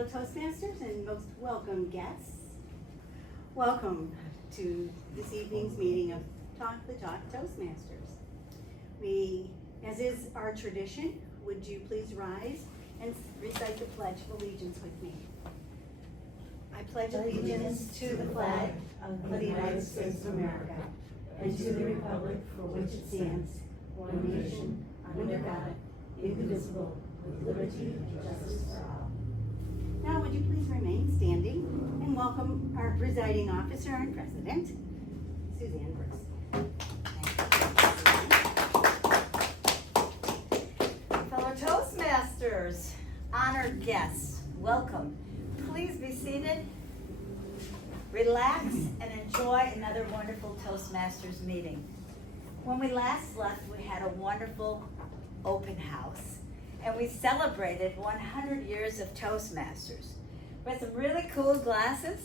fellow Toastmasters and most welcome guests. Welcome to this evening's meeting of Talk the Talk Toastmasters. As is our tradition, would you please rise and recite the Pledge of Allegiance with me? I pledge allegiance to the flag of the United States of America and to the republic for which it stands, one nation, under God, indivisible, with liberty and justice for all. Now would you please remain standing and welcome our presiding officer and president, Suzanne Bruce. Fellow Toastmasters, honored guests, welcome. Please be seated, relax, and enjoy another wonderful Toastmasters meeting. When we last left, we had a wonderful open house, and we celebrated 100 years of Toastmasters. We had some really cool glasses.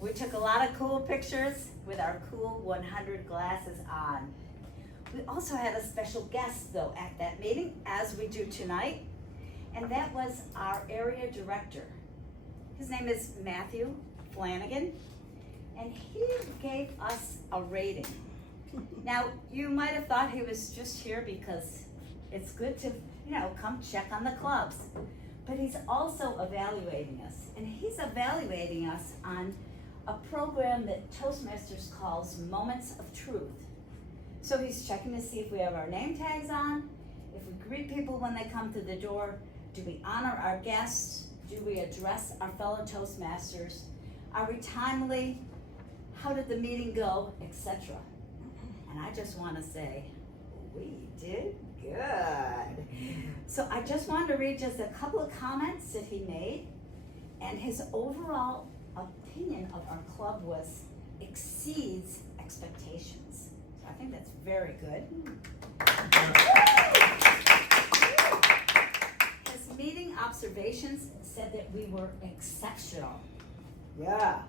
We took a lot of cool pictures with our cool 100 glasses on. We also had a special guest, though, at that meeting, as we do tonight, and that was our area director. His name is Matthew Flanagan, and he gave us a rating. Now, you might have thought he was just here because it's good to, come check on the clubs. But he's also evaluating us, and he's evaluating us on a program that Toastmasters calls Moments of Truth. So he's checking to see if we have our name tags on, if we greet people when they come through the door, do we honor our guests, do we address our fellow Toastmasters, are we timely, how did the meeting go, etc. And I just want to say, we did good. So I just wanted to read just a couple of comments that he made, and his overall opinion of our club was exceeds expectations. So I think that's very good. His meeting observations said that we were exceptional. Yeah.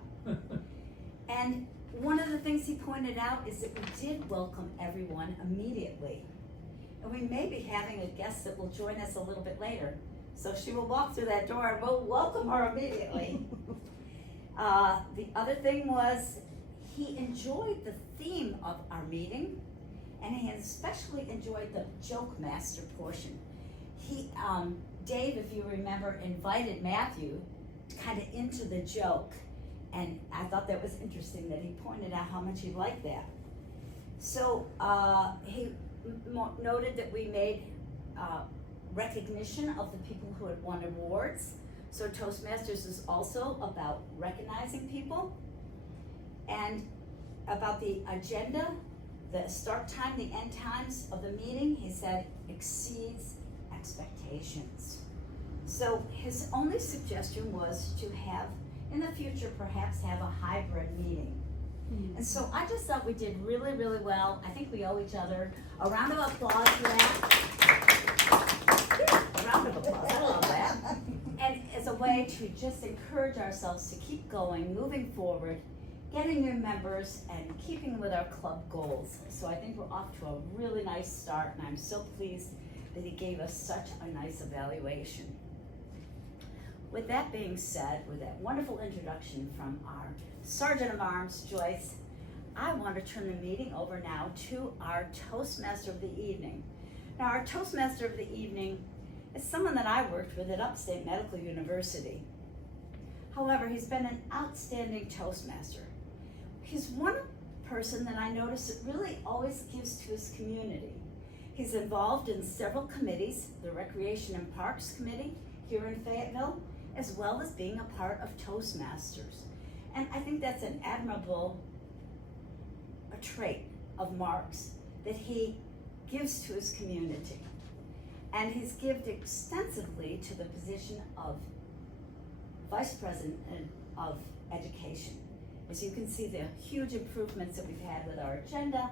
And one of the things he pointed out is that we did welcome everyone immediately. And we may be having a guest that will join us a little bit later. So she will walk through that door and we'll welcome her immediately. The other thing was he enjoyed the theme of our meeting, and he especially enjoyed the joke master portion. Dave, if you remember, invited Matthew kind of into the joke. And I thought that was interesting that he pointed out how much he liked that. So he noted that we made recognition of the people who had won awards. So Toastmasters is also about recognizing people. And about the agenda, the start time, the end times of the meeting, he said exceeds expectations. So his only suggestion was to have, in the future, perhaps have a hybrid meeting. And so I just thought we did really, really well. I think we owe each other a round of applause for that. Yeah, a round of applause, I love that. And as a way to just encourage ourselves to keep going, moving forward, getting new members, and keeping with our club goals. So I think we're off to a really nice start, and I'm so pleased that he gave us such a nice evaluation. With that being said, with that wonderful introduction from our Sergeant of Arms, Joyce, I want to turn the meeting over now to our Toastmaster of the Evening. Now, our Toastmaster of the Evening is someone that I worked with at Upstate Medical University. However, he's been an outstanding Toastmaster. He's one person that I notice that really always gives to his community. He's involved in several committees, the Recreation and Parks Committee here in Fayetteville, as well as being a part of Toastmasters. And I think that's an admirable trait of Mark's, that he gives to his community. And he's given extensively to the position of Vice President of Education. As you can see, the huge improvements that we've had with our agenda,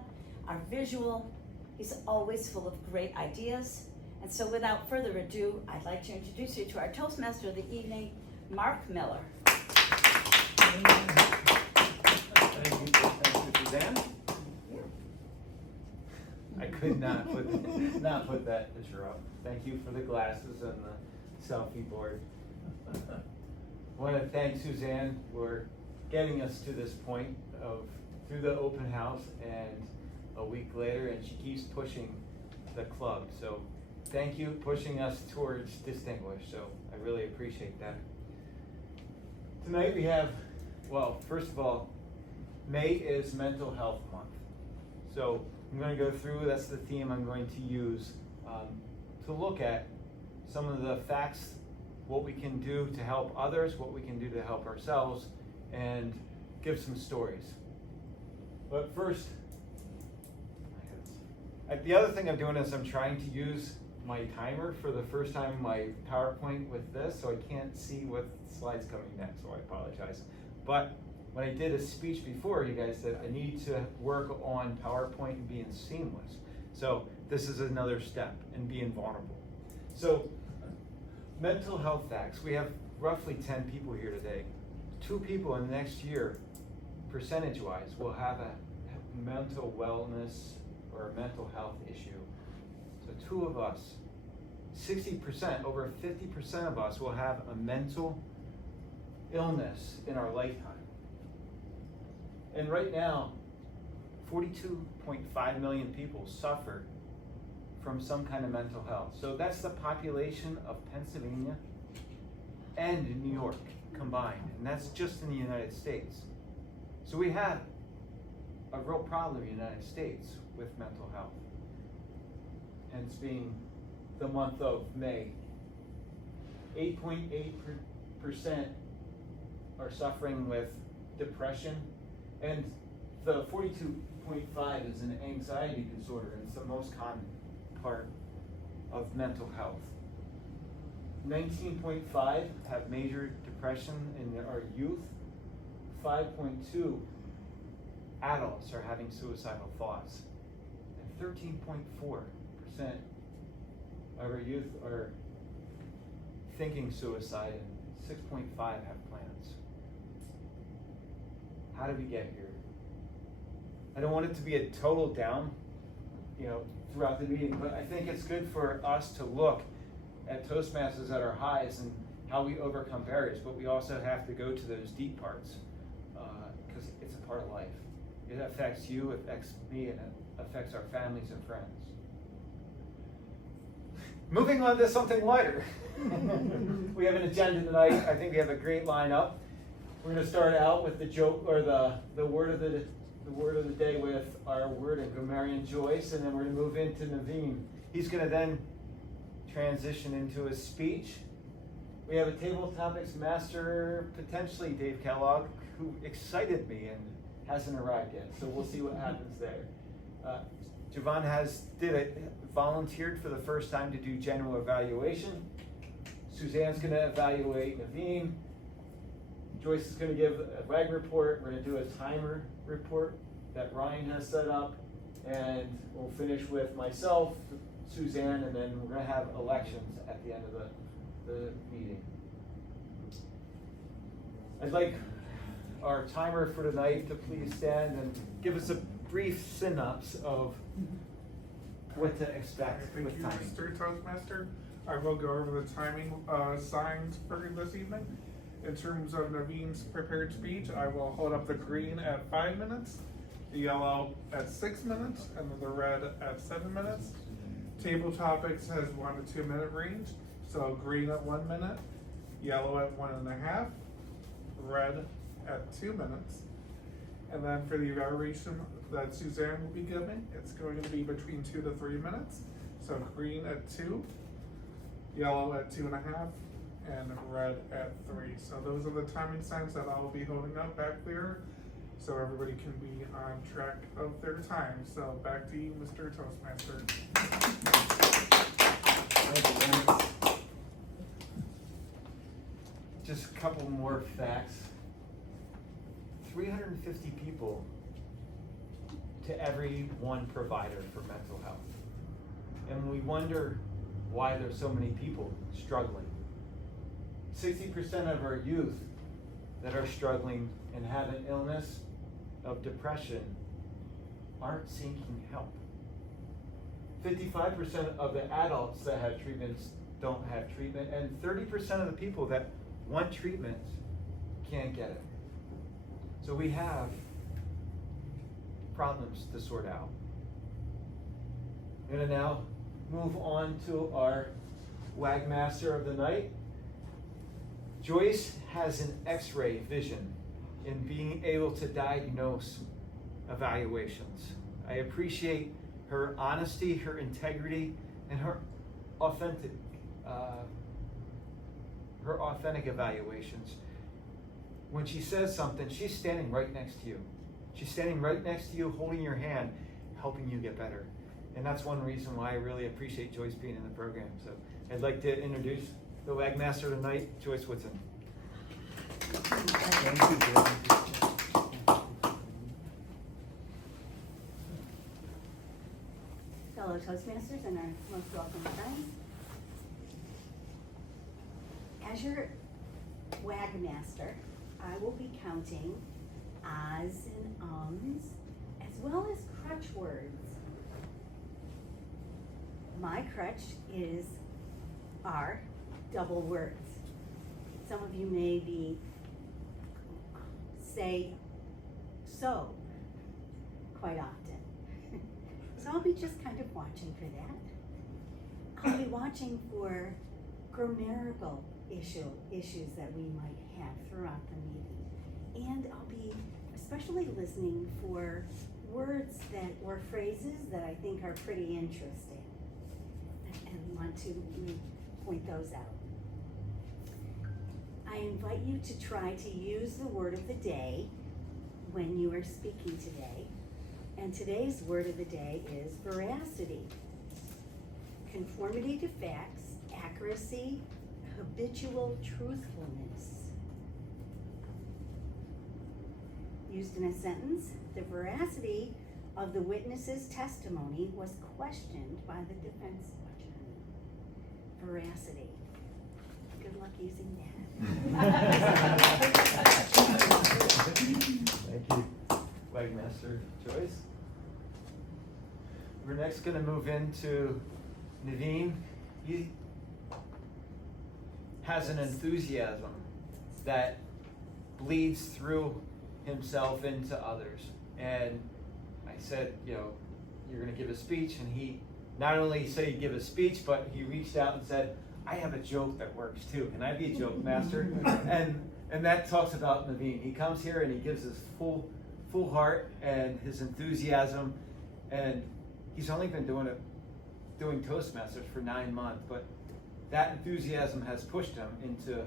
our visual. He's always full of great ideas. And so without further ado, I'd like to introduce you to our Toastmaster of the Evening, Mark Miller. Thank you, Suzanne. I could not put that picture up. Thank you for the glasses and the selfie board. I want to thank Suzanne for getting us to this point of through the open house and a week later, and she keeps pushing the club. So thank you pushing us towards distinguished. So I really appreciate that. Tonight we have, well, first of all, May is Mental Health Month. So I'm going to go through, that's the theme I'm going to use to look at some of the facts, what we can do to help others, what we can do to help ourselves, and give some stories. But first, the other thing I'm doing is I'm trying to use my timer for the first time in my PowerPoint with this, so I can't see what slide's coming next, so I apologize. But when I did a speech before, you guys said I need to work on PowerPoint and being seamless. So this is another step in being vulnerable. So mental health facts. We have roughly 10 people here today. 2 people in the next year, percentage-wise, will have a mental wellness or a mental health issue. So 2 of us, 60%, over 50% of us will have a mental illness in our lifetime. And right now, 42.5 million people suffer from some kind of mental health. So that's the population of Pennsylvania and New York combined, and that's just in the United States. So we have a real problem in the United States with mental health, hence being the month of May. 8.8% are suffering with depression, and the 42.5 is an anxiety disorder, and it's the most common part of mental health. 19.5 have major depression in our youth. 5.2 adults are having suicidal thoughts, and 13.4% of our youth are thinking suicide, and 6.5 have plans. How did we get here? I don't want it to be a total down, throughout the meeting, but I think it's good for us to look at Toastmasters at our highs and how we overcome barriers, but we also have to go to those deep parts because it's a part of life. It affects you, it affects me, and it affects our families and friends. Moving on to something lighter. We have an agenda tonight. I think we have a great lineup. We're going to start out with the joke or the word of the day with our word of grammarian Joyce, and then we're going to move into Naveen. He's going to then transition into his speech. We have a table topics master, potentially Dave Kellogg, who excited me and hasn't arrived yet. So we'll see what happens there. Javon volunteered for the first time to do general evaluation. Suzanne's going to evaluate Naveen. Joyce is going to give a reg report. We're going to do a timer report that Ryan has set up, and we'll finish with myself, Suzanne, and then we're going to have elections at the end of the meeting. I'd like our timer for tonight to please stand and give us a brief synopsis of what to expect Thank with you, timing. Mr. Toastmaster. I will go over the timing signs for this evening. In terms of Naveen's prepared speech, I will hold up the green at 5 minutes, the yellow at 6 minutes, and then the red at 7 minutes. Table topics has 1 to 2 minute range, so green at 1 minute, yellow at 1.5, red at 2 minutes. And then for the evaluation that Suzanne will be giving, it's going to be between 2 to 3 minutes. So green at 2, yellow at 2.5, and red at 3. So those are the timing signs that I will be holding up back there, so everybody can be on track of their time. So back to you, Mr. Toastmaster. Just a couple more facts. 350 people to every one provider for mental health. And we wonder why there's so many people struggling. 60% of our youth that are struggling and have an illness of depression aren't seeking help. 55% of the adults that have treatments don't have treatment, and 30% of the people that want treatments can't get it. So we have problems to sort out. I'm gonna now move on to our Wagmaster of the night. Joyce has an X-ray vision in being able to diagnose evaluations. I appreciate her honesty, her integrity, and her authentic evaluations. When she says something, she's standing right next to you. She's standing right next to you, holding your hand, helping you get better. And that's one reason why I really appreciate Joyce being in the program. So I'd like to introduce the Wagmaster tonight, Joyce Woodson. Thank you, Joyce. Fellow Toastmasters and our most welcome friends. As your Wagmaster, I will be counting ahs and ums, as well as crutch words. My crutch are double words. Some of you may say so quite often. So I'll be just kind of watching for that. I'll be watching for grammatical issues that we might have throughout the meeting. And I'll be especially listening for words or phrases that I think are pretty interesting and want to point those out. I invite you to try to use the word of the day when you are speaking today. And today's word of the day is veracity. Conformity to facts, accuracy, habitual truthfulness. Used in a sentence, the veracity of the witness's testimony was questioned by the defense attorney. Veracity. Good luck using that. Thank you, Wagmaster Joyce. We're next going to move into Naveen. He has an enthusiasm that bleeds through himself into others. And I said, you're going to give a speech, and he not only said he'd give a speech, but he reached out and said, I have a joke that works too. Can I be a joke master? And that talks about Naveen. He comes here and he gives his full heart and his enthusiasm, and he's only been doing Toastmasters for 9 months, but that enthusiasm has pushed him into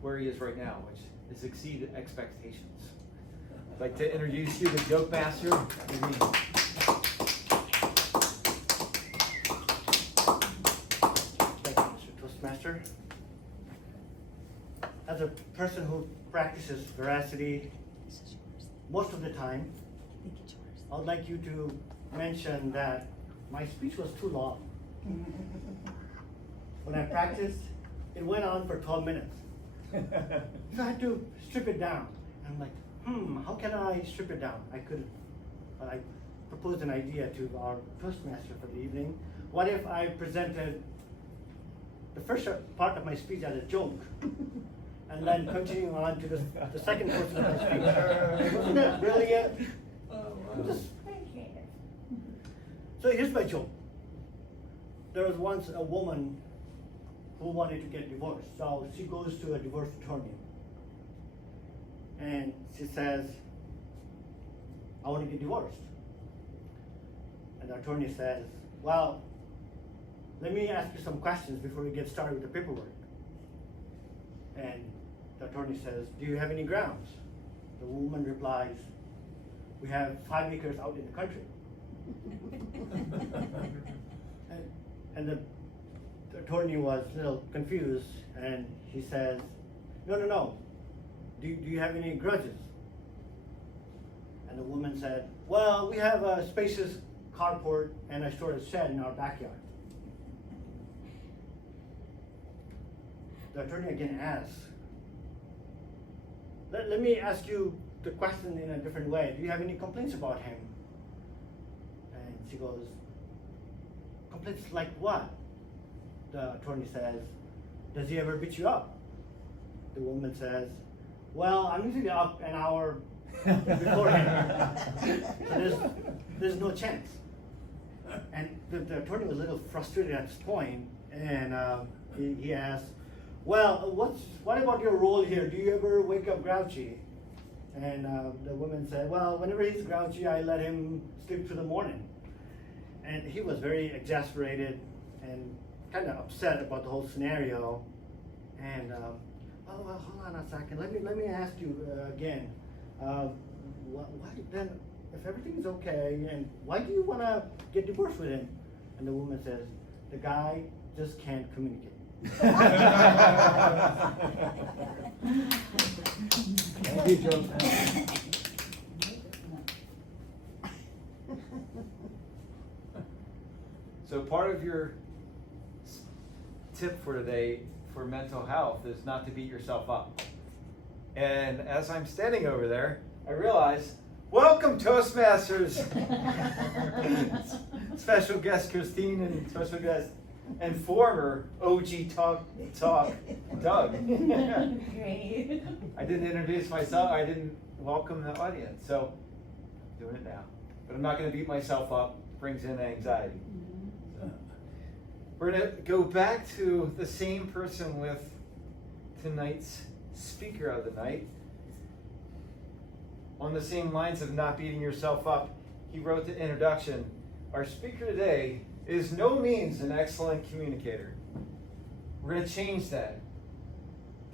where he is right now, which has exceeded expectations. I'd like to introduce you to Joke Master, Naveen. Thank you, Mr. Toastmaster. As a person who practices veracity most of the time, I would like you to mention that my speech was too long. When I practiced, it went on for 12 minutes. So I had to strip it down. I'm like, how can I strip it down? I proposed an idea to our Toastmaster for the evening. What if I presented the first part of my speech as a joke, and then continuing on to the second portion of my speech? Wasn't that brilliant? So here's my joke. There was once a woman who wanted to get divorced. So she goes to a divorce attorney. And she says, I want to get divorced. And the attorney says, well, let me ask you some questions before we get started with the paperwork. And the attorney says, do you have any grounds? The woman replies, we have 5 acres out in the country. And the attorney was a little confused, and he says, no. Do you have any grudges? And the woman said, well, we have a spacious carport and a storage shed in our backyard. The attorney again asks, let me ask you the question in a different way. Do you have any complaints about him? And she goes, complaints like what? The attorney says, does he ever beat you up? The woman says, Well, I'm usually up an hour beforehand. So there's no chance. And the attorney was a little frustrated at this point, and he asked, well, what about your role here? Do you ever wake up grouchy? And the woman said, well, whenever he's grouchy, I let him sleep through the morning. And he was very exasperated and kind of upset about the whole scenario. And oh, well, hold on a second. Let me ask you again. Why then, if everything's okay, and why do you want to get divorced with him? And the woman says, the guy just can't communicate. Thank you, Joe. So part of your tip for today for mental health is not to beat yourself up. And as I'm standing over there, I realize, welcome Toastmasters! Special guest Christine and special guest and former OG Talk Doug. Great. I didn't introduce myself, I didn't welcome the audience, so I'm doing it now. But I'm not going to beat myself up, brings in anxiety. So, we're going to go back to the same person with tonight's speaker of the night. On the same lines of not beating yourself up, he wrote the introduction. Our speaker today is no means an excellent communicator. We're going to change that.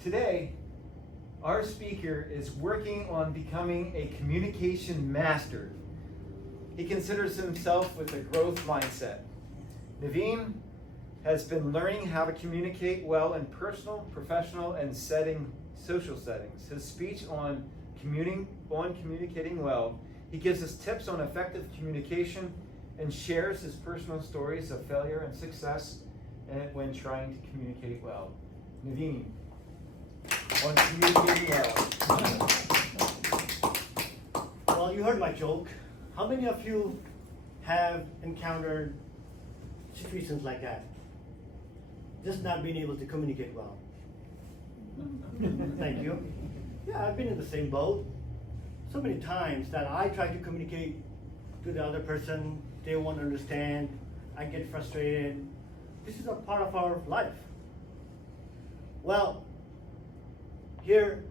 Today, our speaker is working on becoming a communication master. He considers himself with a growth mindset. Naveen has been learning how to communicate well in personal, professional, and social settings. His speech on communicating well, he gives us tips on effective communication and shares his personal stories of failure and success when trying to communicate well. Naveen, on communicating well. Well, you heard my joke. How many of you have encountered situations like that? Just not being able to communicate well. Thank you. Yeah, I've been in the same boat. So many times that I try to communicate to the other person, they won't understand, I get frustrated. This is a part of our life. Well, here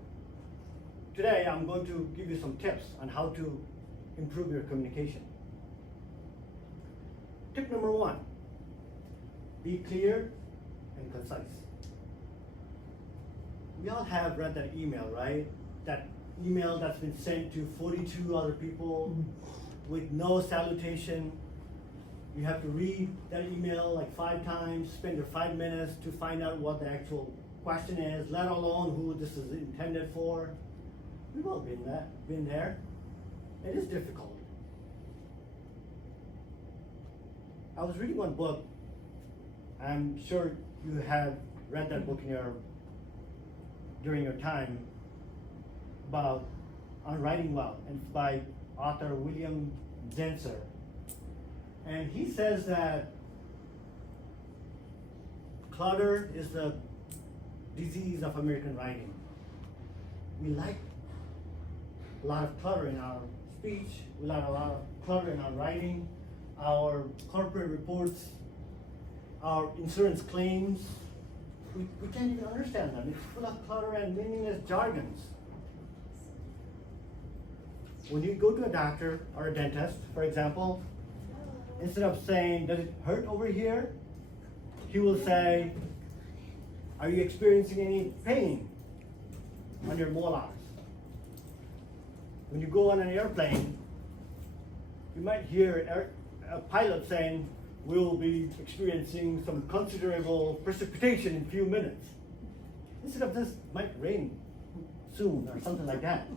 today I'm going to give you some tips on how to improve your communication. Tip number 1, be clear and concise. We all have read that email, right? That email that's been sent to 42 other people with no salutation. You have to read that email like 5 times, spend your 5 minutes to find out what the actual question is, let alone who this is intended for. We've all been there. It is difficult. I was reading one book. I'm sure you have read that book during your time about on writing well, and it's by author William Zenser. And he says that clutter is the disease of American writing. We like a lot of clutter in our speech, we like a lot of clutter in our writing, our corporate reports, our insurance claims. We can't even understand them. It's full of clutter and meaningless jargons. When you go to a doctor or a dentist, for example, instead of saying, does it hurt over here? He will say, are you experiencing any pain on your molars? When you go on an airplane, you might hear a pilot saying, we'll be experiencing some considerable precipitation in a few minutes. Instead of this, might rain soon or something like that.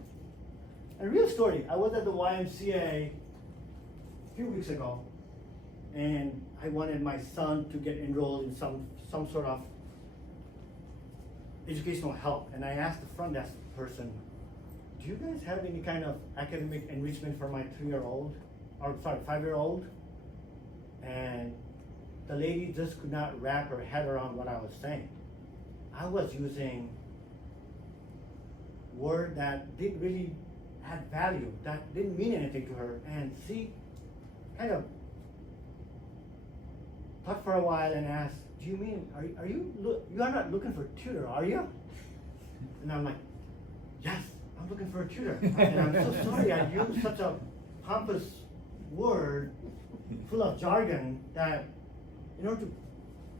A real story, I was at the YMCA a few weeks ago, and I wanted my son to get enrolled in some sort of educational help. And I asked the front desk person, do you guys have any kind of academic enrichment for my 5-year-old? And the lady just could not wrap her head around what I was saying. I was using word that didn't really have value, that didn't mean anything to her, and she kind of thought for a while and asked, "Do you mean, you are not looking for a tutor, are you?" And I'm like, "Yes, I'm looking for a tutor." And I'm so sorry I used such a pompous word full of jargon that in order to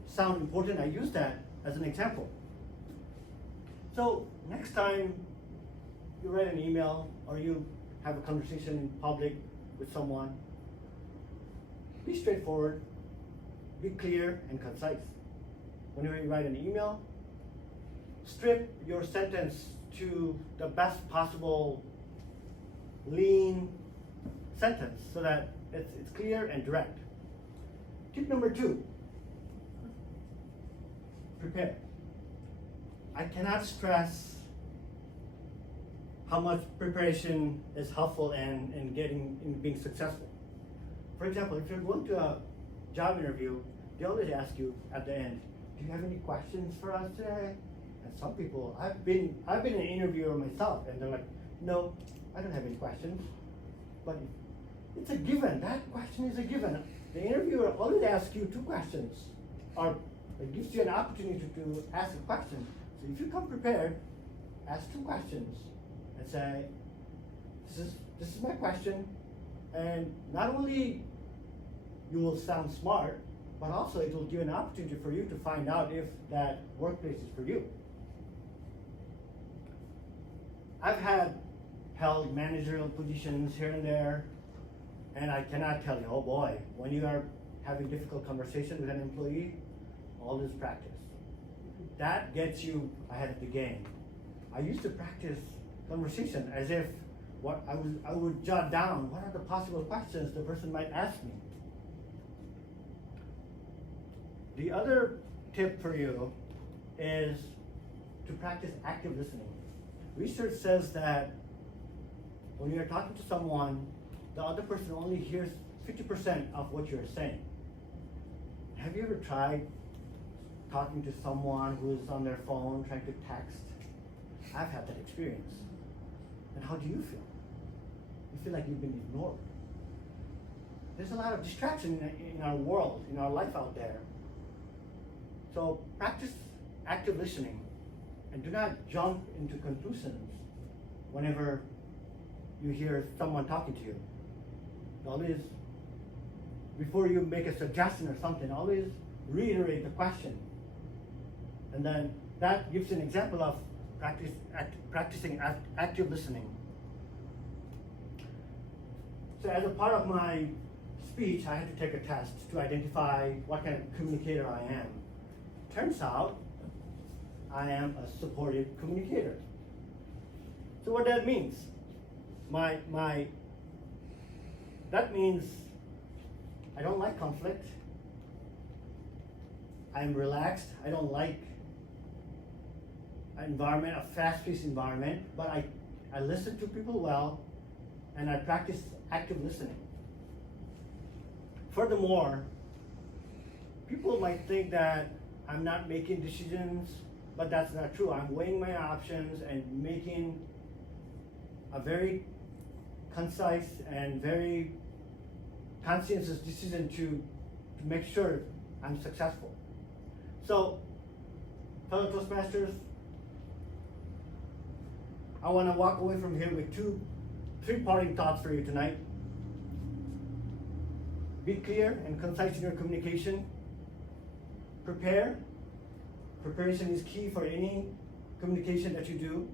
sound important, I use that as an example. So next time you write an email or you have a conversation in public with someone, be straightforward, be clear and concise. Whenever you write an email, strip your sentence to the best possible lean sentence so that it's clear and direct. Tip number 2, prepare. I cannot stress how much preparation is helpful in being successful. For example, if you're going to a job interview, they always ask you at the end, "Do you have any questions for us today?" And some people, I've been an interviewer myself, and they're like, "No, I don't have any questions." But it's a given. That question is a given. The interviewer always asks you 2 questions, or it gives you an opportunity to ask a question. So if you come prepared, ask 2 questions and say, this is my question, and not only you will sound smart, but also it will give an opportunity for you to find out if that workplace is for you. I've held managerial positions here and there, and I cannot tell you, oh boy, when you are having difficult conversation with an employee, always practice. That gets you ahead of the game. I used to practice conversation as if I would jot down what are the possible questions the person might ask me. The other tip for you is to practice active listening. Research says that when you're talking to someone, the other person only hears 50% of what you're saying. Have you ever tried talking to someone who's on their phone trying to text? I've had that experience. And how do you feel? You feel like you've been ignored. There's a lot of distraction in our world, in our life out there. So practice active listening and do not jump into conclusions whenever you hear someone talking to you. Always, before you make a suggestion or something, always reiterate the question. And then that gives an example of practicing active listening. So as a part of my speech, I had to take a test to identify what kind of communicator I am. Turns out, I am a supportive communicator. So what that means? That means I don't like conflict. I'm relaxed. I don't like an environment, a fast-paced environment, but I listen to people well, and I practice active listening. Furthermore, people might think that I'm not making decisions, but that's not true. I'm weighing my options and making a very concise and very conscientious decision to make sure I'm successful. So, fellow Toastmasters, I want to walk away from here with 3 parting thoughts for you tonight. Be clear and concise in your communication. Prepare. Preparation is key for any communication that you do.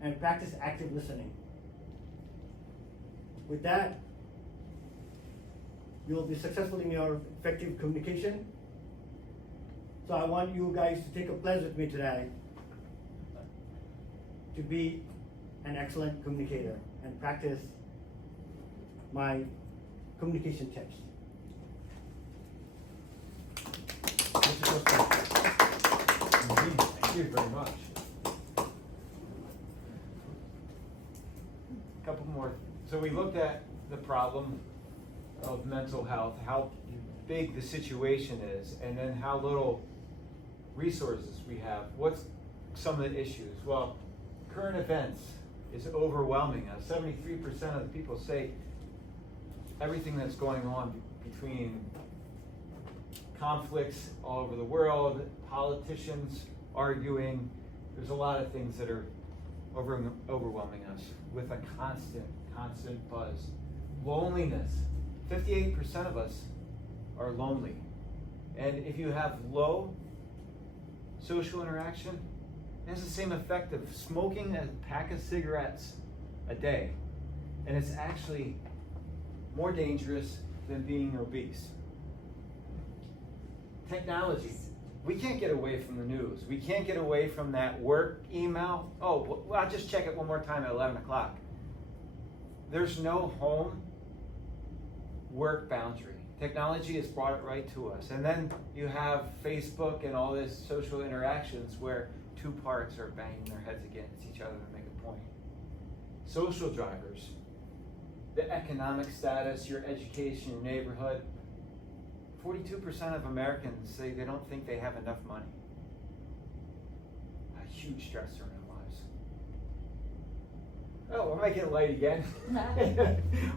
And practice active listening. With that, you will be successful in your effective communication. So I want you guys to take a pledge with me today to be an excellent communicator and practice my communication tips. Thank you very much. A couple more. So we looked at the problem of mental health, how big the situation is, and then how little resources we have. What's some of the issues? Well, current events is overwhelming us. 73% of the people say everything that's going on between conflicts all over the world, politicians arguing, there's a lot of things that are overwhelming us with a constant buzz. Loneliness. 58% of us are lonely. And if you have low social interaction, it has the same effect of smoking a pack of cigarettes a day. And it's actually more dangerous than being obese. Technology. We can't get away from the news. We can't get away from that work email. Oh, well, I'll just check it one more time at 11 o'clock. There's no home work boundary. Technology has brought it right to us. And then you have Facebook and all this social interactions where two parts are banging their heads against each other to make a point. Social drivers, the economic status, your education, your neighborhood. 42% of Americans say they don't think they have enough money. A huge stressor in their lives. Oh, we're making it light again.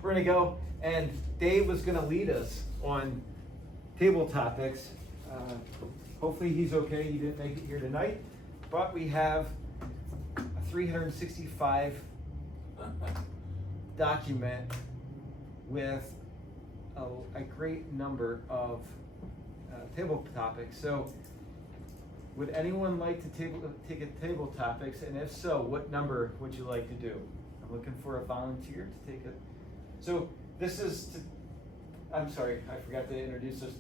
We're gonna go, and Dave was gonna lead us on table topics. Hopefully he's okay, he didn't make it here tonight. But we have a 365 document with a great number of table topics. So would anyone like to take a table topics, and if so, what number would you like to do? I'm looking for a volunteer to take it. So this is, I'm sorry, I forgot to introduce us.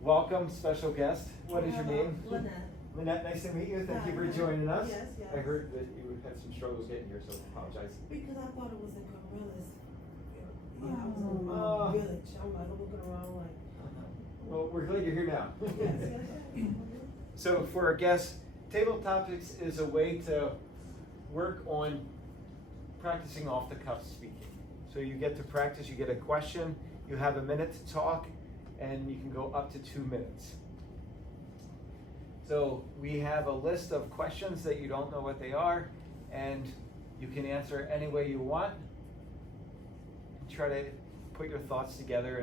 Welcome, special guest. What is your name? Lynette. Lynette, nice to meet you. Thank you for joining us. Yes, yes. I heard that you had some struggles getting here, so apologize. Because I thought it was in Gorillas. Yeah, I was in Oh. Village. I'm like, I'm looking around like. Well, we're glad you're here now. Yes, yes, yes. So for our guests, table topics is a way to work on practicing off the cuff speaking. So you get to practice, you get a question, you have a minute to talk, and you can go up to 2 minutes. So we have a list of questions that you don't know what they are, and you can answer any way you want. Try to put your thoughts together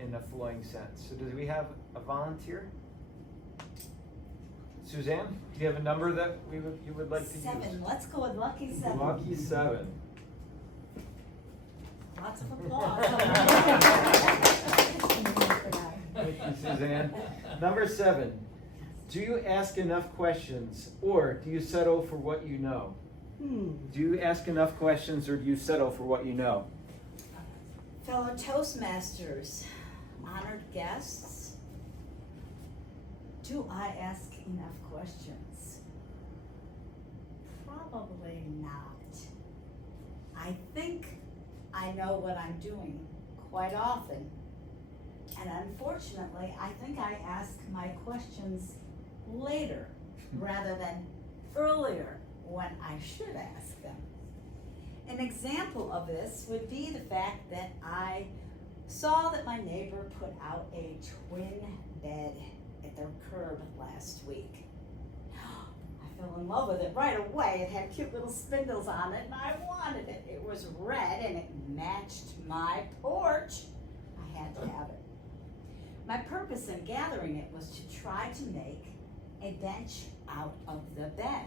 in a flowing sense. So do we have a volunteer? Suzanne, do you have a number that you would like to use? 7. Let's go with lucky 7. Lucky 7. Lots of applause. Thank you, Suzanne. Number 7. Do you ask enough questions, or do you settle for what you know? Do you ask enough questions, or do you settle for what you know? Fellow Toastmasters, honored guests, do I ask enough questions? Probably not. I think I know what I'm doing quite often. And unfortunately, I think I ask my questions later rather than earlier when I should ask them. An example of this would be the fact that I saw that my neighbor put out a twin bed at their curb last week. I fell in love with it right away. It had cute little spindles on it and I wanted it. It was red and it matched my porch. I had to have it. My purpose in gathering it was to try to make a bench out of the bed.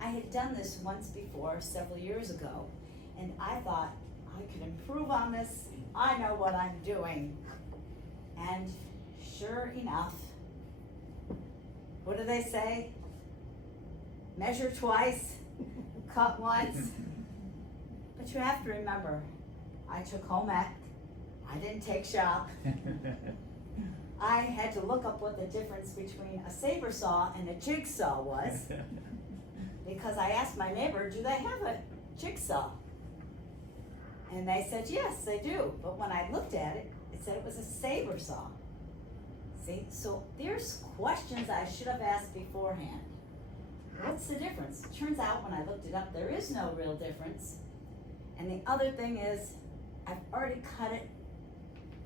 I had done this once before, several years ago, and I thought I could improve on this. I know what I'm doing. And sure enough, what do they say? Measure twice, cut once. But you have to remember, I took home ec, I didn't take shop. I had to look up what the difference between a saber saw and a jigsaw was. Because I asked my neighbor, do they have a jigsaw? And they said, yes, they do. But when I looked at it, it said it was a saber saw. See, so there's questions I should have asked beforehand. What's the difference? It turns out when I looked it up, there is no real difference. And the other thing is, I've already cut it,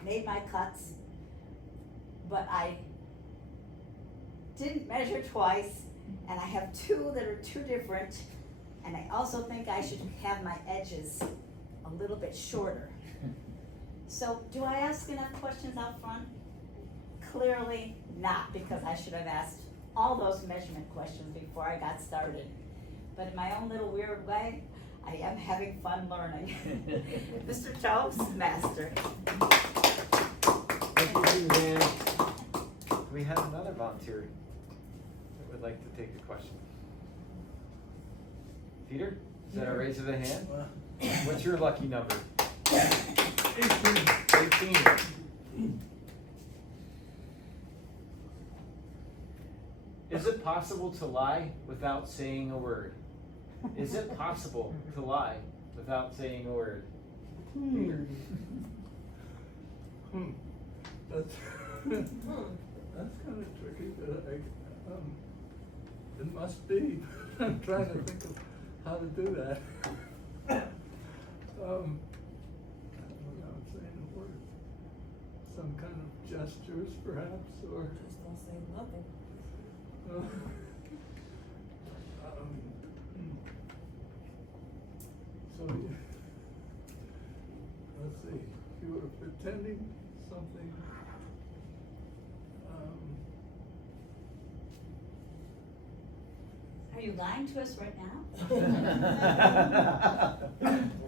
made my cuts, but I didn't measure twice. And I have 2 that are 2 different, And I also think I should have my edges a little bit shorter. So do I ask enough questions out front? Clearly not, because I should have asked all those measurement questions before I got started. But in my own little weird way, I am having fun learning. Mr. Toastmaster. Thank you, Suzanne. We have another volunteer that would like to take the question. Peter, is that a raise of the hand? What's your lucky number? 18. Is it possible to lie without saying a word? Is it possible to lie without saying a word? Peter. That's kind of tricky, but it must be. I'm trying to think of how to do that. Without saying a word. Some kind of gestures, perhaps, or. Just don't say nothing. So, let's see, you were pretending something, Are you lying to us right now?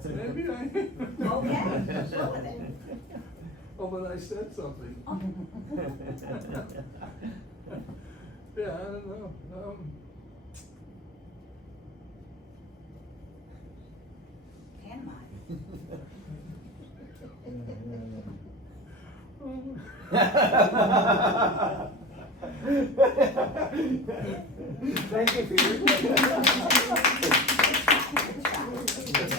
maybe I. Okay, go with it. Oh, but I said something. Oh. Yeah, I don't know, Pantomime. Thank you, Peter.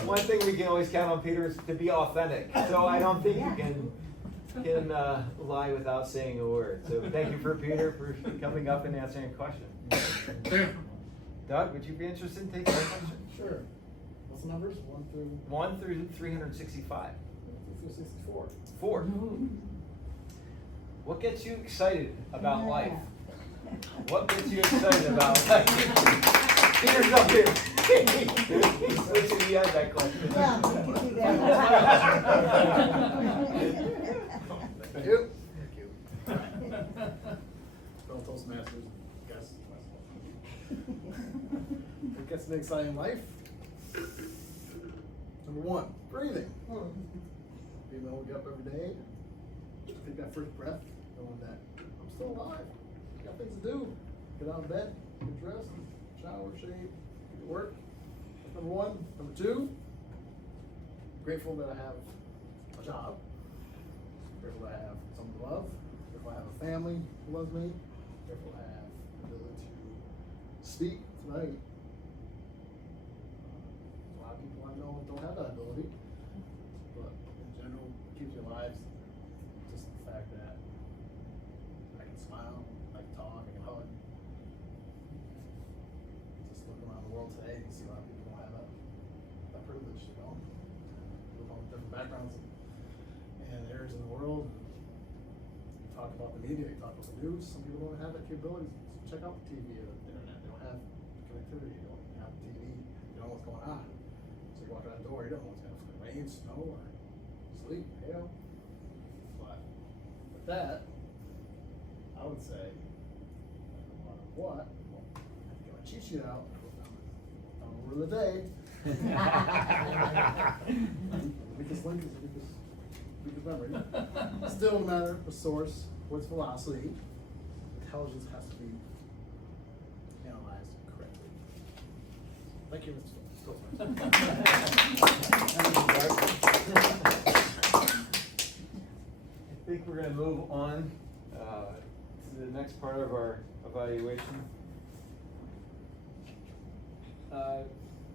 One thing we can always count on Peter is to be authentic. So I don't think you can lie without saying a word. So thank you for Peter for coming up and answering a question. Doug, would you be interested in taking that question? Sure. What's the numbers? 1 through 365. 64. 4. What gets you excited about life? What gets you excited about life? Peter's up here. He's wishing he had that question. Yeah, we can do that. Thank you. Thank you. Fellow Toastmasters, guys. What gets me excited in life? Number 1, breathing. Being able to get up every day, take that first breath, knowing that I'm still alive. Got things to do. Get out of bed, get dressed, shower, shave, get to work. That's number 1. Number 2, grateful that I have a job. Grateful that I have someone to love. Grateful I have a family who loves me. Grateful I have the ability to speak tonight. A lot of people I know don't have that ability. But in general, it keeps you alive. Just the fact that I can smile, I can talk, I can hug. Just looking around the world today, you can see a lot of people don't have that privilege, you know. People from different backgrounds and areas in the world. You talk about the media, you talk about the news. Some people don't have that capability to check out the TV or the internet. They don't have connectivity, they don't have TV, you don't know what's going on. So you walk out the door, you don't know what's going on. It's going to rain, snow, or sleet, hail. But with that, I would say, no matter what, well, get my cheat sheet out, down over the day. Weakest link is weakest memory. Still, no matter the source, what's velocity, intelligence has to be analyzed correctly. Thank you, Mr. I think we're going to move on to the next part of our evaluation.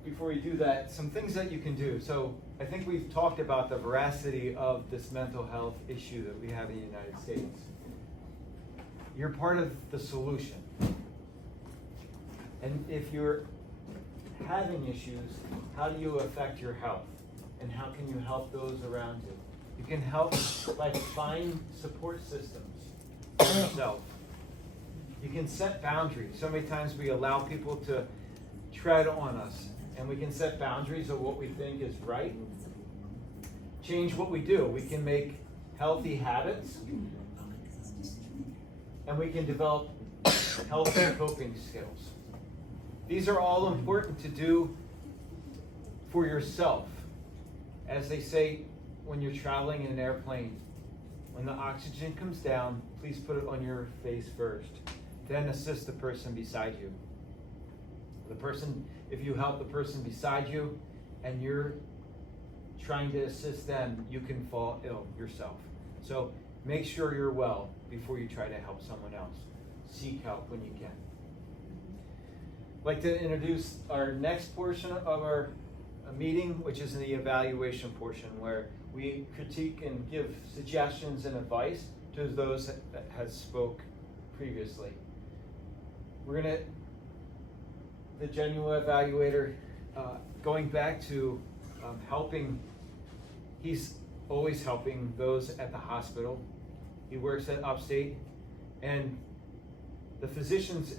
Before you do that, some things that you can do. So I think we've talked about the veracity of this mental health issue that we have in the United States. You're part of the solution. And if you're having issues, how do you affect your health? And how can you help those around you? You can help by find support systems for yourself. You can set boundaries. So many times we allow people to tread on us and we can set boundaries of what we think is right. Change what we do. We can make healthy habits, and we can develop healthy coping skills. These are all important to do for yourself. As they say when you're traveling in an airplane, when the oxygen comes down, please put it on your face first. Then assist the person beside you. If you help the person beside you and you're trying to assist them, you can fall ill yourself. So make sure you're well before you try to help someone else. Seek help when you can. I'd like to introduce our next portion of our meeting, which is the evaluation portion, where we critique and give suggestions and advice to those that has spoke previously. The genuine evaluator, going back to helping, he's always helping those at the hospital. He works at Upstate, and the physicians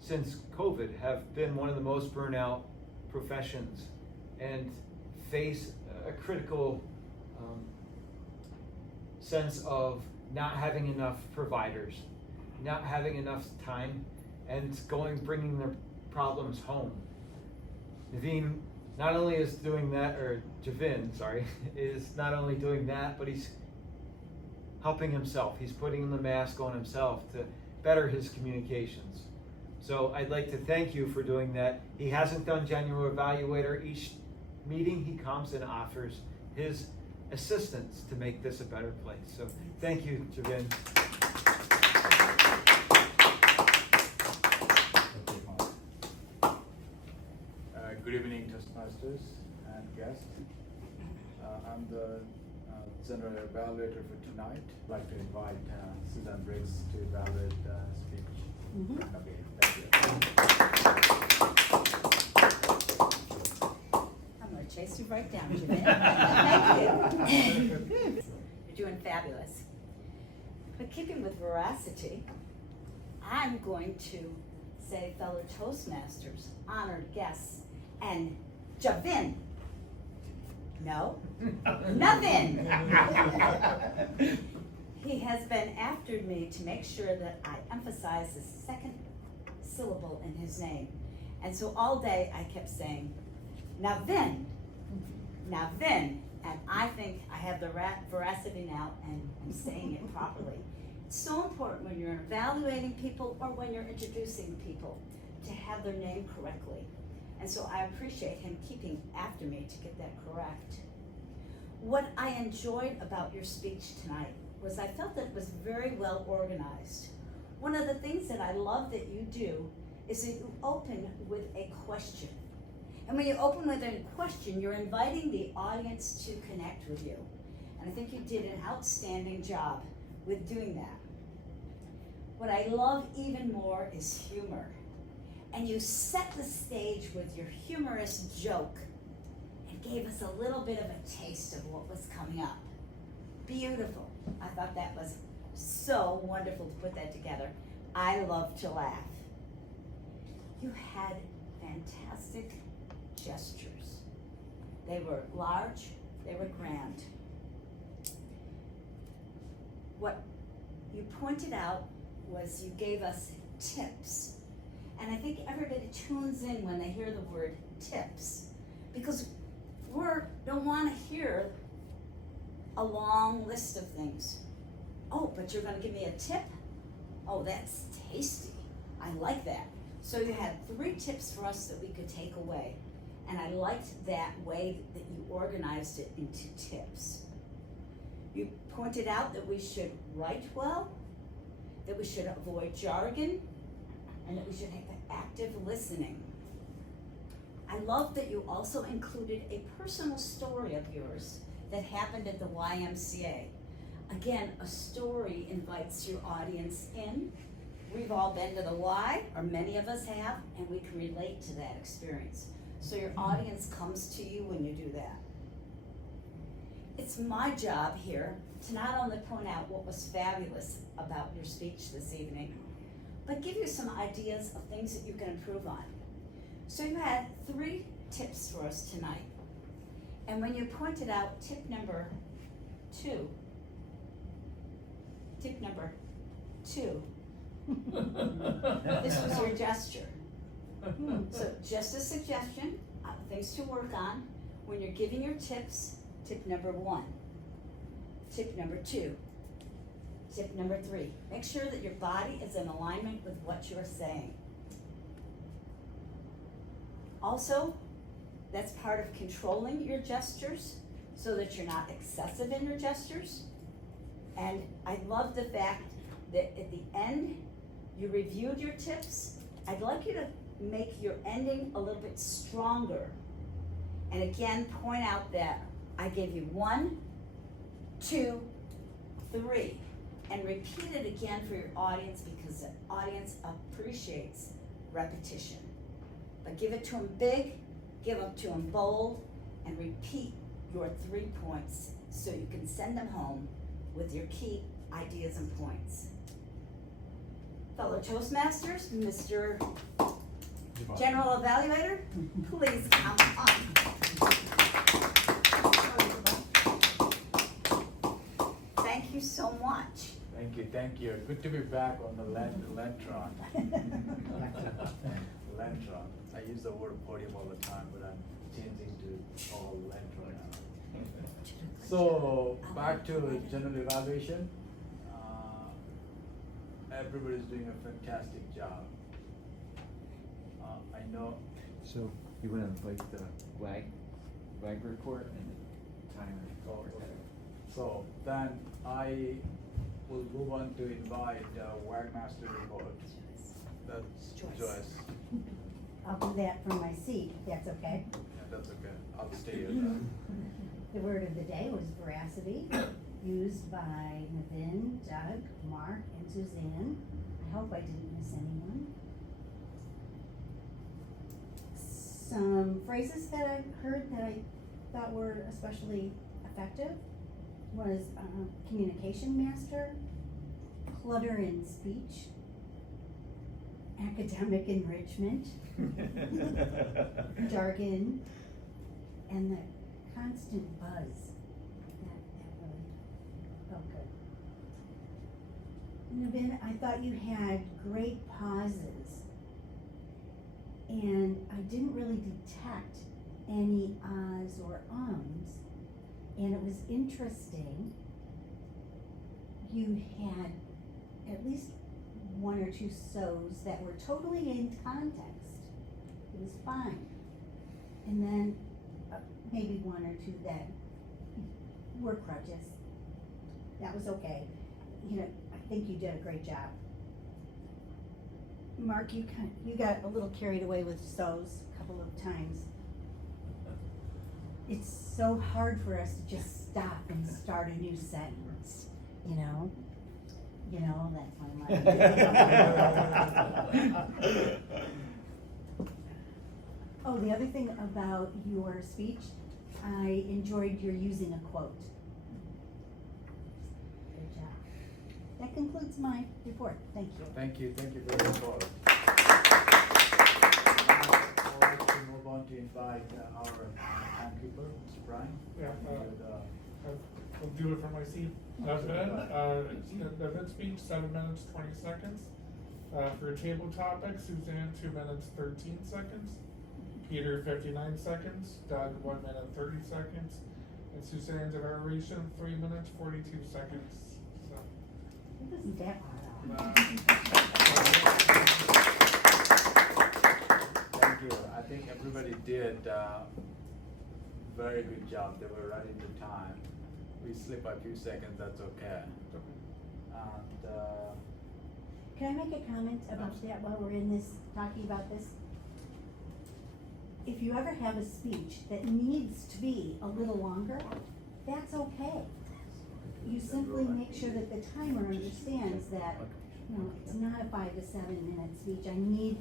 since COVID have been one of the most burnout professions and face a critical sense of not having enough providers, not having enough time, and bringing their problems home. Naveen not only is doing that, or Javin, sorry, is not only doing that, but he's helping himself. He's putting the mask on himself to better his communications. So I'd like to thank you for doing that. He hasn't done Genuine Evaluator. Each meeting he comes and offers his assistance to make this a better place. So thank you, Javin. Good evening, Toastmasters and guests. I'm the general evaluator for tonight. I'd like to invite Susan Briggs to evaluate the speech. Okay, thank you. I'm going to chase you right down, Javin. Thank you. You're doing fabulous. But keeping with veracity, I'm going to say fellow Toastmasters, honored guests, and Javin. No, nothing. He has been after me to make sure that I emphasize the second syllable in his name. And so all day I kept saying, Navin, Navin. And I think I have the veracity now and I'm saying it properly. It's so important when you're evaluating people or when you're introducing people to have their name correctly. And so I appreciate him keeping after me to get that correct. What I enjoyed about your speech tonight was I felt that it was very well organized. One of the things that I love that you do is that you open with a question. And when you open with a question, you're inviting the audience to connect with you. And I think you did an outstanding job with doing that. What I love even more is humor. And you set the stage with your humorous joke and gave us a little bit of a taste of what was coming up. Beautiful. I thought that was so wonderful to put that together. I love to laugh. You had fantastic gestures. They were large, they were grand. What you pointed out was you gave us tips. And I think everybody tunes in when they hear the word tips, because we don't want to hear a long list of things. Oh, but you're going to give me a tip? Oh, that's tasty. I like that. So you had 3 tips for us that we could take away. And I liked that way that you organized it into tips. You pointed out that we should write well, that we should avoid jargon, and that we should have active listening. I love that you also included a personal story of yours that happened at the YMCA. Again, a story invites your audience in. We've all been to the Y, or many of us have, and we can relate to that experience. So your audience comes to you when you do that. It's my job here to not only point out what was fabulous about your speech this evening, but give you some ideas of things that you can improve on. So you had 3 tips for us tonight. And when you pointed out tip number two, this was your gesture. So just a suggestion, things to work on when you're giving your tips. Tip number one, tip number two, tip number three. Make sure that your body is in alignment with what you're saying. Also, that's part of controlling your gestures so that you're not excessive in your gestures. And I love the fact that at the end, you reviewed your tips. I'd like you to make your ending a little bit stronger. And again, point out that I gave you 1, 2, 3, and repeat it again for your audience because the audience appreciates repetition. But give it to them big, give it to them bold, and repeat your 3 points so you can send them home with your key ideas and points. Fellow Toastmasters, Mr. General Evaluator, please come on. Thank you so much. Thank you. Good to be back on the Lantron. Lantron. I use the word podium all the time, but I'm changing to all Lantron now. So, back to general evaluation. Everybody's doing a fantastic job. I know. So you want to invite the flag report and the timer. So then I will move on to invite Wagmaster report. That's Joyce. I'll do that from my seat, if that's okay. Yeah, that's okay. I'll stay here then. The word of the day was veracity, used by Navin, Doug, Mark, and Suzanne. I hope I didn't miss anyone. Some phrases that I heard that I thought were especially effective was communication master, clutter in speech, academic enrichment, jargon, and the constant buzz. That really felt good. Navin, I thought you had great pauses, and I didn't really detect any ahs or ums, and it was interesting. You had at least 1 or 2 so's that were totally in context. It was fine. And then maybe 1 or 2 that were crutches. That was okay. You know, I think you did a great job. Mark, you got a little carried away with so's a couple of times. It's so hard for us to just stop and start a new sentence, you know? You know, that's my mind. Oh, the other thing about your speech, I enjoyed your using a quote. Good job. That concludes my report. Thank you. Thank you for the report. Now, I'd like to move on to invite our timekeeper, Mr. Brian. Yeah, And, I'll do it from my seat. Navin speech, 7 minutes, 20 seconds. For a table topic, Suzanne, 2 minutes, 13 seconds. Peter, 59 seconds. Doug, 1 minute, 30 seconds. And Suzanne's evaluation, 3 minutes, 42 seconds. So. It wasn't that hard. Thank you. I think everybody did very good job. They were right into time. We slip a few seconds, that's okay. And Can I make a comment about that while we're in this, talking about this? If you ever have a speech that needs to be a little longer, that's okay. You simply make sure that the timer understands that, you know, it's not a 5 to 7 minute speech. I need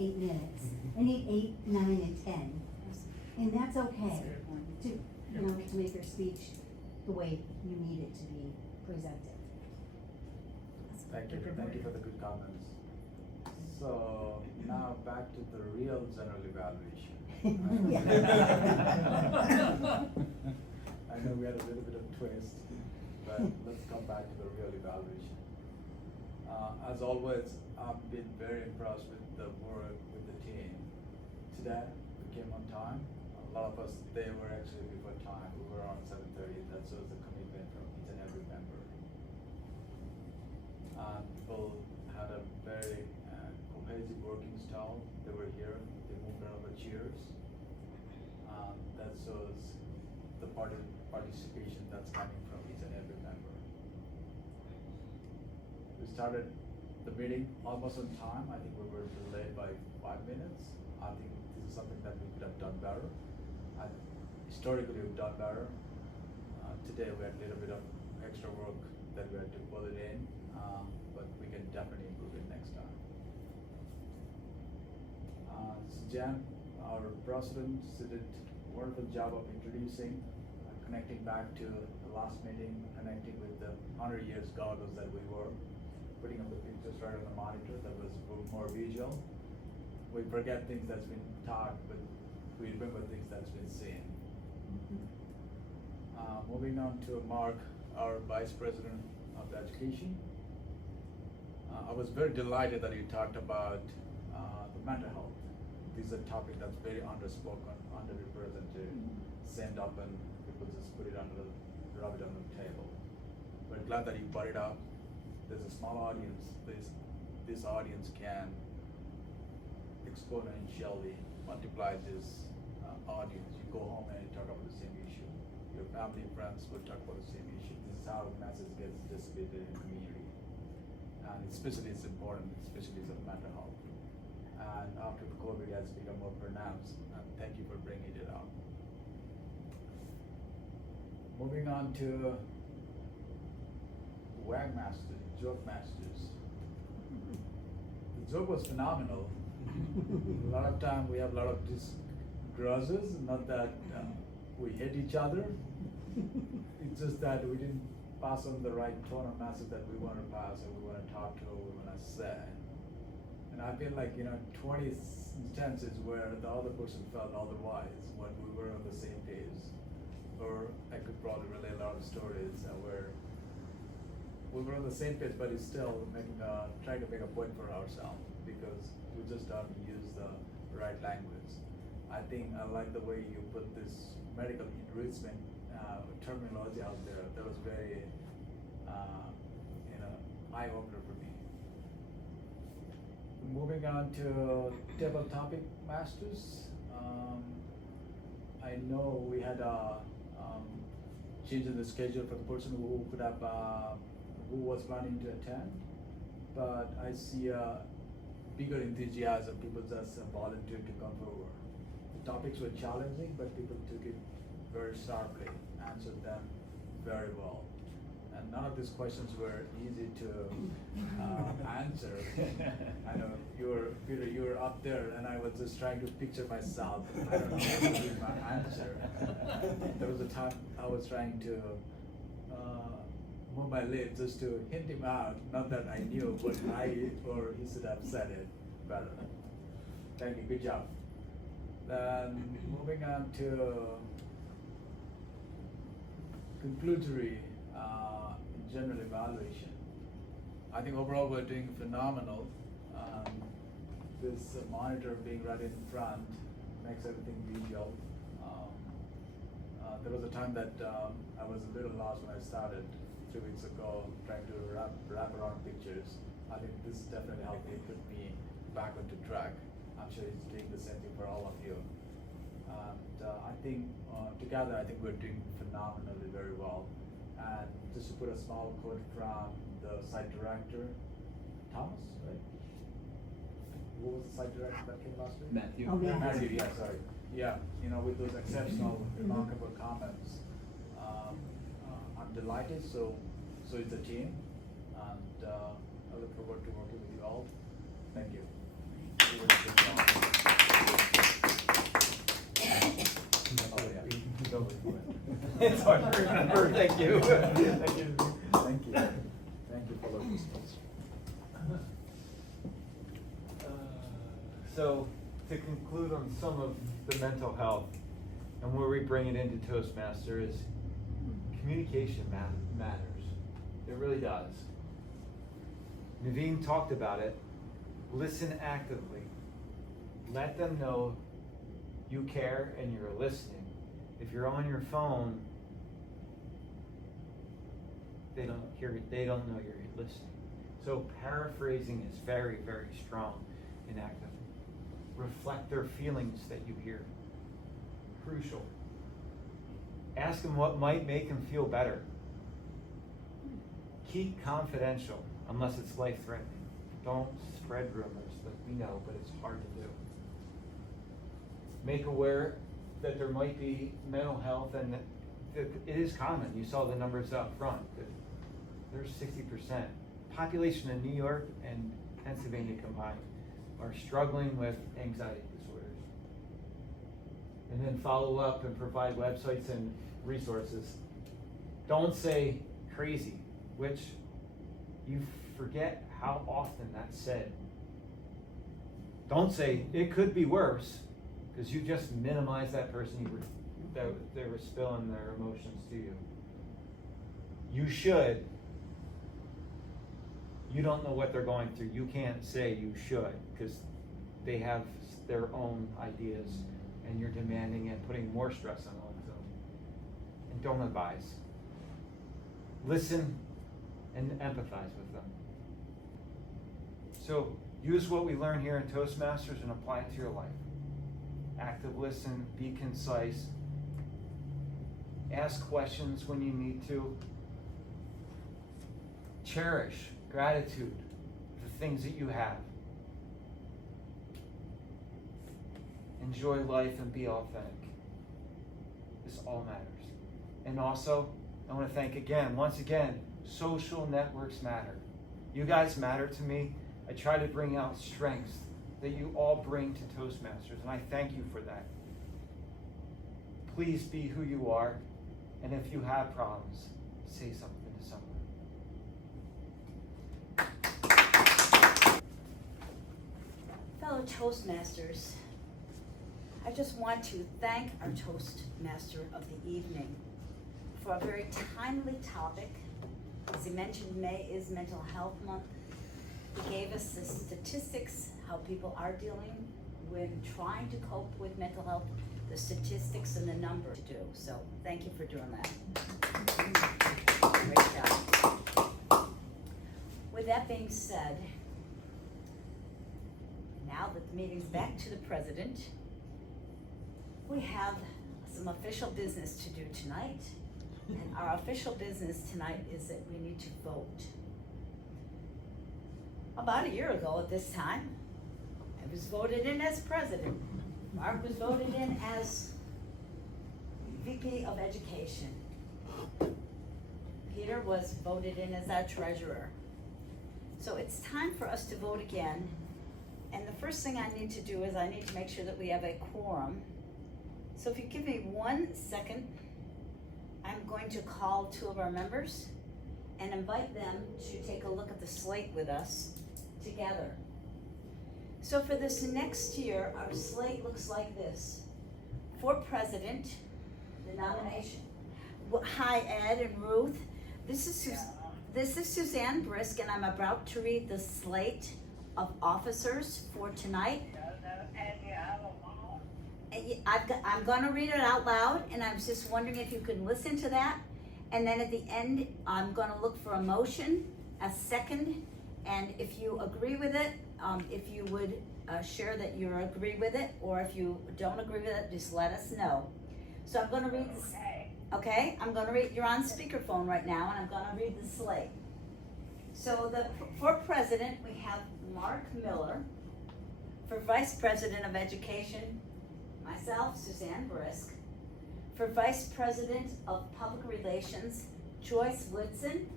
8 minutes. I need 8, 9, and 10. And that's okay to, you know, to make your speech the way you need it to be presented. thank you for the good comments. So Now back to the real general evaluation. I know we had a little bit of twist, but let's come back to the real evaluation. As always, I've been very impressed with the work with the team. Today, we came on time. A lot of us, they were actually before time. We were on 7:30. That shows the commitment from each and every member. People had a very cohesive working style. They were here. They moved around the chairs. That shows the participation that's coming from each and every member. We started the meeting almost on time. I think we were delayed by 5 minutes. I think this is something that we could have done better. Historically, we've done better. Today, we had a little bit of extra work that we had to put it in, but we can definitely improve it next time. Jan, our president, did a wonderful job of introducing, connecting back to the last meeting, connecting with the 100 years goggles that we were, putting up the pictures right on the monitor that was more visual. We forget things that's been taught, but we remember things that's been seen. Moving on to Mark, our Vice President of Education. I was very delighted that you talked about the mental health. This is a topic that's very underspoken, underrepresented, sent up, and people just put it under, rub it on the table. We're glad that you brought it up. There's a small audience. This audience can exponentially multiply this audience. You go home and you talk about the same issue. Your family and friends will talk about the same issue. This is how the message gets distributed in the community. And especially it's important, especially the mental health. And after COVID has become more pronounced, and thank you for bringing it up. Moving on to WAG Masters, Joke Masters. The joke was phenomenal. A lot of time we have a lot of grudges, not that we hate each other. It's just that we didn't pass on the right tone of message that we want to pass, or we want to talk to, or we want to say. And I feel like, 20 instances where the other person felt otherwise when we were on the same page. Or I could probably relate a lot of stories where we were on the same page, but it's still trying to make a point for ourselves because we just don't use the right language. I think I like the way you put this medical enrichment terminology out there. That was very, eye-opener for me. Moving on to table topic masters. I know we had a change in the schedule for the person who could have, who was planning to attend, but I see a bigger enthusiasm. People just volunteered to come forward. The topics were challenging, but people took it very sharply, answered them very well. And none of these questions were easy to answer. I know Peter, you were up there, and I was just trying to picture myself. I don't know what to do my answer. There was a time I was trying to move my lips just to hint him out. Not that I knew, but or he should have said it better. Thank you. Good job. Then moving on to conclusory general evaluation. I think overall we're doing phenomenal. This monitor being right in front makes everything visual. There was a time that I was a little lost when I started 3 weeks ago, trying to wrap around pictures. I think this definitely helped me put me back onto track. I'm sure he's doing the same thing for all of you. And I think together, I think we're doing phenomenally very well. And just to put a small quote from the site director, Thomas, right? Who was the site director that came last week? Matthew. Oh, yeah. Matthew, yeah, sorry. Yeah, with those exceptional, remarkable comments. I'm delighted, so it's a team. And I look forward to working with you all. Thank you. Oh, yeah. Go with it. It's hard to remember. Thank you. Thank you. Thank you. Thank you for those questions. So to conclude on some of the mental health and where we bring it into Toastmasters is communication matters. It really does. Naveen talked about it. Listen actively. Let them know you care and you're listening. If you're on your phone, they don't know you're listening. So paraphrasing is very, very strong in active. Reflect their feelings that you hear. Crucial. Ask them what might make them feel better. Keep confidential unless it's life-threatening. Don't spread rumors that we know, but it's hard to do. Make aware that there might be mental health and that it is common. You saw the numbers up front. That there's 60%. Population in New York and Pennsylvania combined are struggling with anxiety disorders. And then follow up and provide websites and resources. Don't say crazy, which you forget how often that's said. Don't say it could be worse, because you just minimize that person that they were spilling their emotions to you. You should. You don't know what they're going through. You can't say you should, because they have their own ideas and you're demanding and putting more stress on them. And don't advise. Listen and empathize with them. So use what we learn here in Toastmasters and apply it to your life. Active listen, be concise, ask questions when you need to, cherish gratitude for things that you have. Enjoy life and be authentic. This all matters. And also, I want to thank once again, social networks matter. You guys matter to me. I try to bring out strengths that you all bring to Toastmasters, and I thank you for that. Please be who you are, and if you have problems, say something to someone. Fellow Toastmasters, I just want to thank our Toastmaster of the evening for a very timely topic. As he mentioned, May is Mental Health Month. He gave us the statistics, how people are dealing with trying to cope with mental health, the statistics and the number to do. So thank you for doing that. Great job. With that being said, now that the meeting's back to the president, we have some official business to do tonight. And our official business tonight is that we need to vote. About a year ago at this time, I was voted in as president. Mark was voted in as VP of Education. Peter was voted in as our treasurer. So it's time for us to vote again. And the first thing I need to do is I need to make sure that we have a quorum. So if you give me 1 second, I'm going to call 2 of our members and invite them to take a look at the slate with us together. So for this next year, our slate looks like this. For president, the nomination. Hi, Ed and Ruth. This is Suzanne Brisk, and I'm about to read the slate of officers for tonight. I'm going to read it out loud, and I was just wondering if you could listen to that. And then at the end, I'm going to look for a motion, a second, and if you agree with it, if you would share that you agree with it, or if you don't agree with it, just let us know. So I'm going to read this. Okay, I'm going to read. You're on speakerphone right now, and I'm going to read the slate. So for president, we have Mark Miller. For vice president of education, myself, Suzanne Brisk. For vice president of public relations, Joyce Woodson.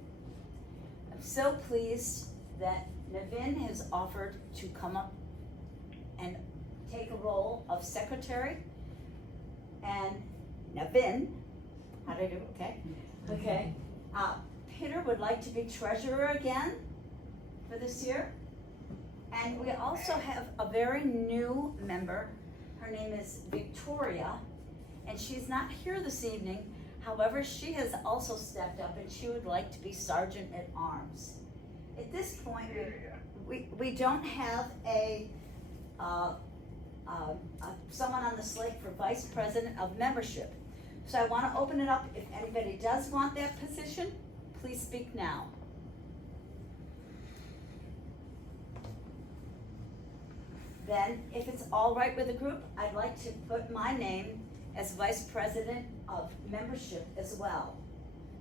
I'm so pleased that Navin has offered to come up and take a role of secretary. And Navin, how did I do? Okay. Okay. Peter would like to be treasurer again for this year. And we also have a very new member. Her name is Victoria, and she's not here this evening. However, she has also stepped up and she would like to be Sergeant at Arms. At this point, we don't have someone on the slate for Vice President of Membership. So I want to open it up. If anybody does want that position, please speak now. Then, if it's all right with the group, I'd like to put my name as Vice President of Membership as well.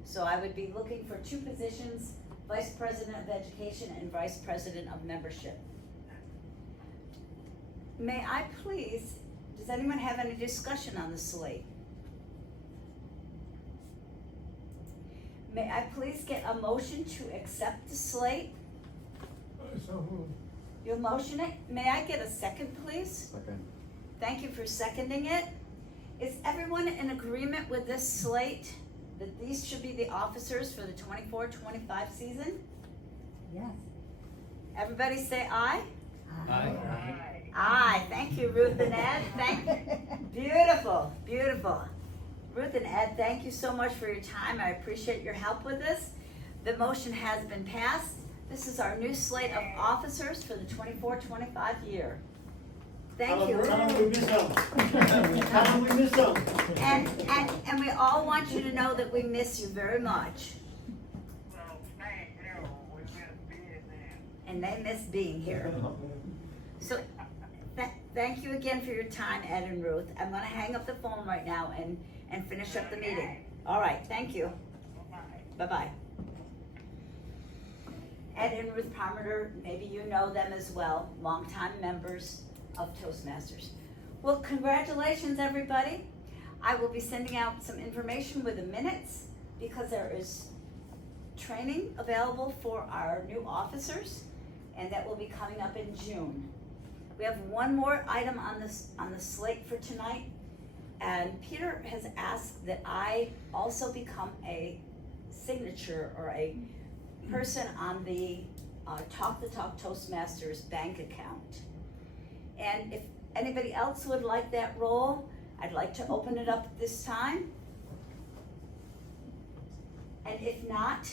So I would be looking for two positions, Vice President of Education and Vice President of Membership. May I please, does anyone have any discussion on the slate? May I please get a motion to accept the slate? So moved. You'll motion it? May I get a second, please? Second. Thank you for seconding it. Is everyone in agreement with this slate, that these should be the officers for the 24-25 season? Yes. Everybody say aye? Aye. Aye, thank you, Ruth and Ed, thank you. Beautiful, beautiful. Ruth and Ed, thank you so much for your time. I appreciate your help with this. The motion has been passed. This is our new slate of officers for the 24-25 year. Thank you. Tell them we miss them. Tell them we miss them. And we all want you to know that we miss you very much. And they miss being here. So, thank you again for your time, Ed and Ruth. I'm gonna hang up the phone right now and finish up the meeting. All right, thank you. Bye-bye. Ed and Ruth Parmenter, maybe you know them as well, longtime members of Toastmasters. Well, congratulations, everybody. I will be sending out some information with the minutes because there is training available for our new officers, and that will be coming up in June. We have one more item on the slate for tonight, and Peter has asked that I also become a signature or a person on the Talk the Talk Toastmasters bank account. And if anybody else would like that role, I'd like to open it up at this time. And if not,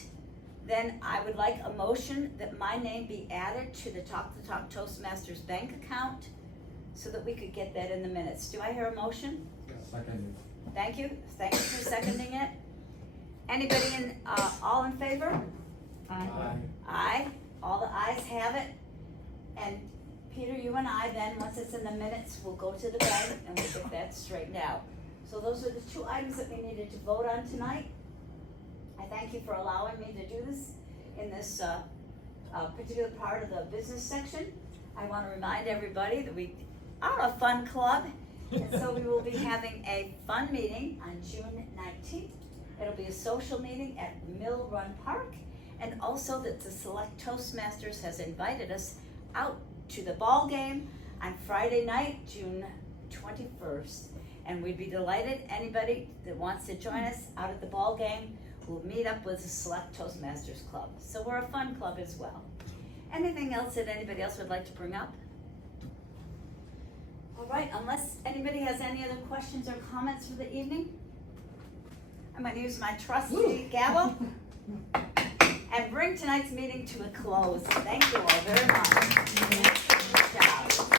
then I would like a motion that my name be added to the Talk the Talk Toastmasters bank account so that we could get that in the minutes. Do I hear a motion? Second. Thank you for seconding it. Anybody all in favor? Aye. Aye, all the ayes have it. And Peter, you and I then, once it's in the minutes, we'll go to the bank and we'll get that straightened out. So those are the two items that we needed to vote on tonight. I thank you for allowing me to do this in this particular part of the business section. I want to remind everybody that we are a fun club, and so we will be having a fun meeting on June 19th. It'll be a social meeting at Mill Run Park, and also that the Select Toastmasters has invited us out to the ball game on Friday night, June 21st. And we'd be delighted, anybody that wants to join us out at the ball game, we'll meet up with the Select Toastmasters Club. So we're a fun club as well. Anything else that anybody else would like to bring up? All right, unless anybody has any other questions or comments for the evening, I'm going to use my trusty gavel and bring tonight's meeting to a close. Thank you all very much. Good job.